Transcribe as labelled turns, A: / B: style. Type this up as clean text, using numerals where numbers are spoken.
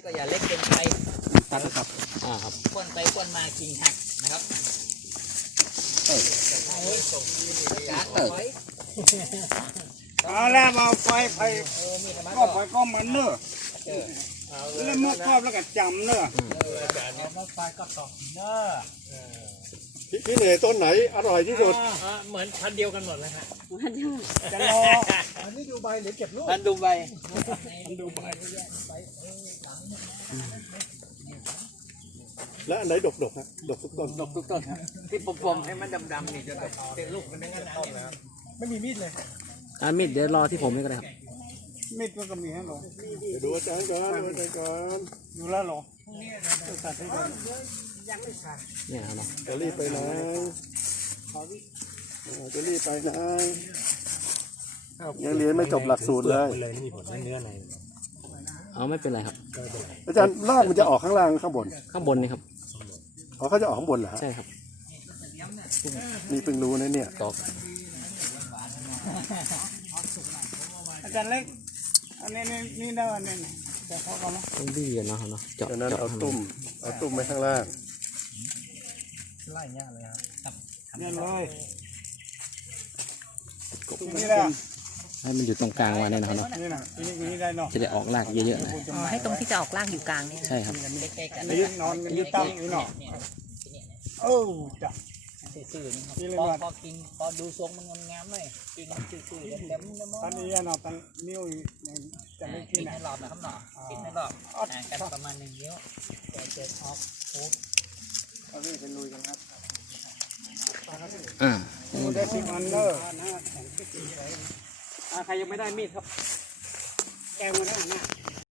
A: ก็อย่าเล็กเกินไป
B: ครับ
A: ครับควนไปควนมากิ่งหักนะครับ
B: เอาแล้วมาไฟก็ไฟก็มันเนอะแล้วมุกครอบแล้วก็จำเนอะไฟก็ตอกเนอะ
C: พี่เหนื่อยต้นไหนอร่อยที่สุด
A: เหมือนพันเดียวกันหมดเลยฮะ
B: จะรออันนี้ดูใบหรือเก็บลูก
A: พันดูใบ
C: แล้วอันไหนดกฮะดกทุกต้น
A: ครับที่ปมๆให้มันดำๆนี่จะเป็นลูกมันนั่นนะ
B: ไม่มีมีดเลย
D: มีดเดี๋ยวรอที่ผมนี่ก็ได้ครับ
B: มีดก็มีให้ลง
C: ดูอาจารย์ก่อน
B: ดูแล้วหรอ
D: เนี่ยเนาะ
C: จะรีบไปไหนจะรีบไปไหนยังเรียนไม่จบหลักสูตรเลย
D: เอาไม่เป็นไรครับ
C: อาจารย์รากมันจะออกข้างล่างข้างบน
D: นี่ครับ
C: เขาจะออกข้างบนเหรอ
D: ใช่ครับ
C: นี่เพิ่งรู้นะเนี่ย
D: ตอก
B: อาจารย์เล็กอันนี้ได้อันนี้แต่เขาก็มา
D: ต้องดีกันเนาะ
C: เจาะนั้นเอาตุ้มไว้ข้างล่าง
B: ไล่เงี้ยเลยครับเนี่ยเลย
D: นี่แหละให้มันอยู่ตรงกลางวันนี้นะครับเนาะ
B: นี่ได้เนาะ
D: จะได้ออกรากเยอะๆนะ
E: ให้ตรงที่จะออกรากอยู่กลางนี่
D: ใช่ครับ
B: ยืดนอนยืดตั้งนี่เนาะจ้ะ
A: ซื่อๆนี่พอกินพอดูทรงมันงามๆหน่อยกินซื่อๆเต็มๆ
B: ตอนนี้เนาะตั้งนิ้วจะไม่กิน
A: ให้รอบนะครับเนาะกินให้รอบกันประมาณ1 นิ้วเจ็ดออกโอ้
B: เอาไปเป็นลุยกันครับ
A: ได้10 อันเนอะใครยังไม่ได้มีดครับ
B: แกงมาได้นะ